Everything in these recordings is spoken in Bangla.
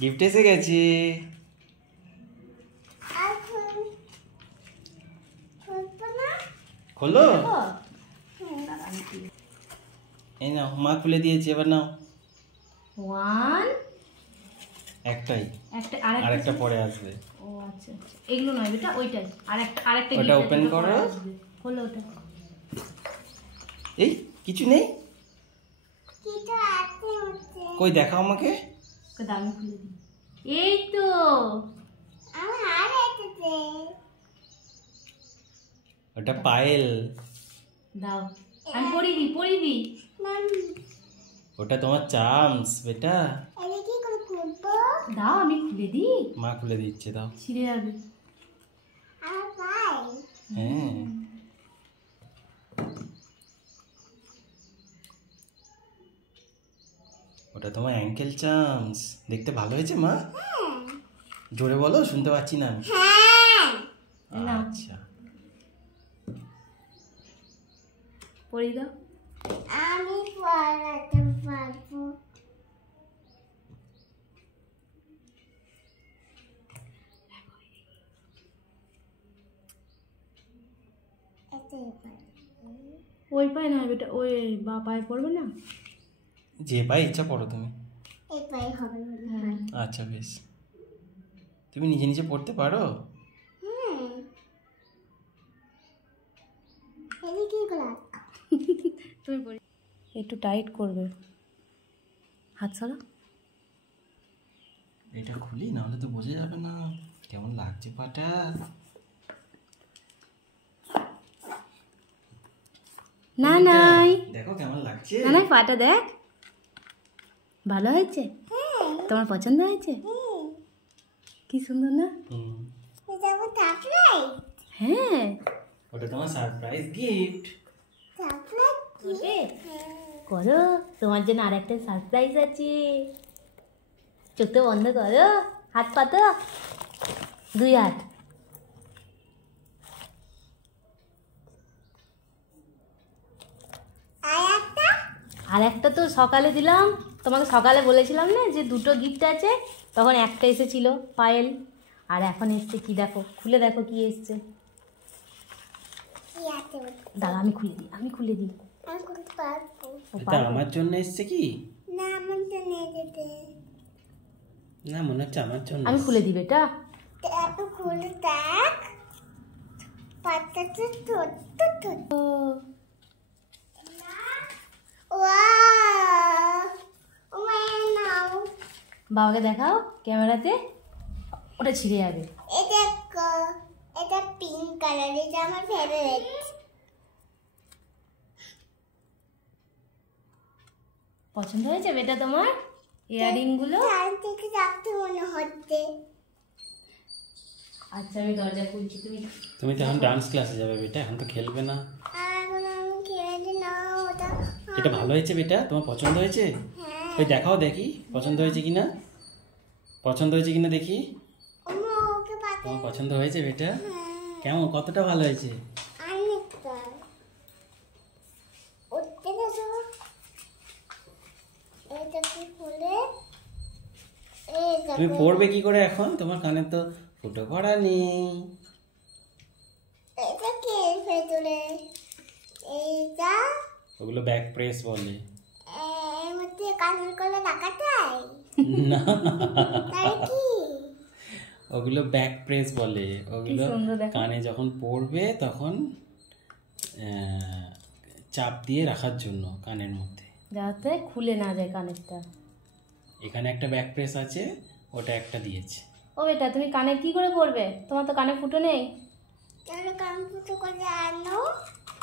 গিফট এসে গেছে। খোলো। এই নাও, মা খুলে দিয়েছে, এবার নাও। ওয়ান, একটাই, একটা আরেকটা পরে আসবে। ও আচ্ছা আচ্ছা, এগুলো নয় বেটা, ওইটাই আরেকটা ওটা ওপেন করো। খোলো ওটা। এই কিছু নেই, কই দেখাও আমাকে। দামি খুলে দিই। এই তো ওটা পায়েল। দাও, আমি পরিবি। ওটা তোমার চামচ বেটা। দাও, আমি খুলে দিই। মা খুলে দিচ্ছে, দাও। ছিঁড়ে যাবে। হ্যাঁ, ওটা তোমার অ্যাঙ্কেল চামচ। দেখতে ভালো হয়েছে মা? জোরে বলো, শুনতে পাচ্ছি না। আচ্ছা, পরি দাও। আমি পড়াতে পারবো। ওই পায়ে না বেটা, ওই বা পায়ে পড়বে না। যে পায়ে ইচ্ছা পড়ো তুমি। এই পায়ে হবে। হ্যাঁ, আচ্ছা বেশ, তুমি নিজে নিজে পড়তে পারো? তুমি পরি। একটু টাইট করবে, হাত ছাড়া। এটা খুলি, নাহলে তো বোঝা যাবে না কেমন লাগছে পাটা। না নাই, দেখো কেমন লাগছে। না নাই, পাটা দেখ, ভালো হয়েছে? তোমার পছন্দ হয়েছে? কি সুন্দর না? হ্যাঁ, ওটা তোমার সারপ্রাইজ গিফট। করো, তোমার জন্য আরেকটা সারপ্রাইজ আছে। চোখটা বন্ধ করো, হাত পাতো, দুই হাত। আর একটা তো সকালে দিলাম, তোমাকে সকালে বলেছিলাম না যে দুটো গিফট আছে, তখন একটা এসেছিল পায়েল, আর এখন এসছে কি দেখো, খুলে দেখো কি এসছে। দাঁড়া, আমি খুলে দিই। এটা আমার জন্য এসছে কি? না, আমার জন্য এসেছে। না, মনে হচ্ছে আমার জন্য। আমি খুলে দিই বেটা। এত খুলে দেখ, পাতাটা ছোট্ট ছোট্ট। বাবাকে দেখাও ক্যামেরাতে, ওটা ছিঁড়ে যাবে। এটা পিঙ্ক কালার, এটা আমার ফেভারিট। পছন্দ হয়েছে বেটা তোমার ইয়ারিং গুলো? থেকে রাখতে মনে হচ্ছে। আচ্ছা, আমি দরজা খুলছি, তুমি তো এখন ডান্স ক্লাসে যাবে বেটা, এখন তো খেলবে না। এটা ভালো হয়েছে বেটা, তোমার পছন্দ হয়েছে? ওই দেখাও দেখি পছন্দ হয়েছে কিনা, দেখি। তোমার পছন্দ হয়েছে বেটা? কেমন, কতটা ভালো হয়েছে? তুমি পড়বে কি করে এখন? তোমার কানে তো ফুটো করা নেই। ওগুলো ব্যাক প্রেস বলে। না, ওগুলো ব্যাক প্রেস বলে। ওগুলো কানে যখন পড়বে তখন চাপ দিয়ে রাখার জন্য কানের মধ্যে, যাতে খুলে না যায় কানেরটা। এখানে একটা ব্যাক প্রেস আছে, ওটা একটা দিয়েছে। ও বেটা, তুমি কানে কি করে পড়বে? তোমার তো কানে ফুটো নেই। কান ফুটো করে আনো।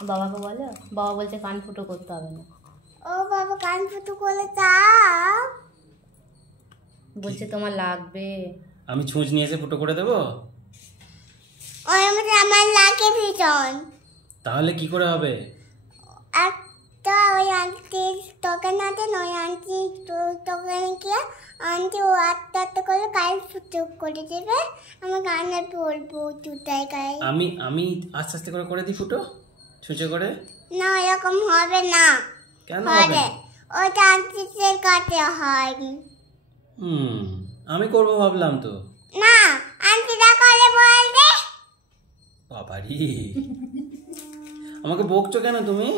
বাবাকে বলো, বাবা বলছে কান ফুটো করতে হবে না। ও বাবা, কান ফুটো করে দাও। বলছে তোমার লাগবে। আমি ছুঁচ নিয়ে এসে ফুটো করে দেবো? আমার লাগে ভীষণ। তাহলে কি করে হবে? একটা ওই আন্টির দোকান আছে, ওই আন্টি দোকানে গিয়ে আন্টি ও আটটা করে কান ফুটো করে দেবে, আমার কানে পড়বো দুটাই গায়ে। আমি আস্তে আস্তে করে দিই ফুটো, ছুঁচে করে। না, এরকম হবে না। কেন হবে? ওটা আন্টিদের কাছে হয়। আমি করবো ভাবলাম তো। না আন্টিটা করে বলবে। বাবারি, আমাকে বকছো কেন তুমি?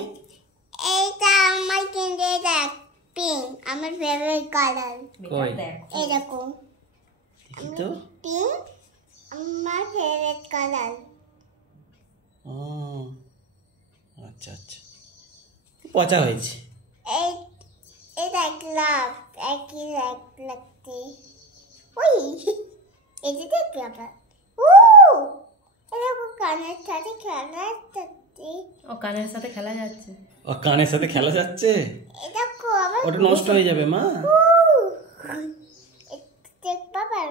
এইটা আমার কিনতে দেখ, পিঙ্ক আমার ফেভারিট কালার। কই? এই দেখো দেখি তো। পিঙ্ক আমার ফেভারিট কালার। ও আচ্ছা আচ্ছা, পচা হয়েছে। এই এটা ক্লাব একই লাগতে। ওই এটা দেখবি আবার। ও এরকম কানের সাথে খেলা যাচ্ছে। ও কানের সাথে খেলা যাচ্ছে। ও কানের সাথে খেলা যাচ্ছে, এটা কো আবার ওটা নষ্ট হয়ে যাবে মা। দেখ বাবা।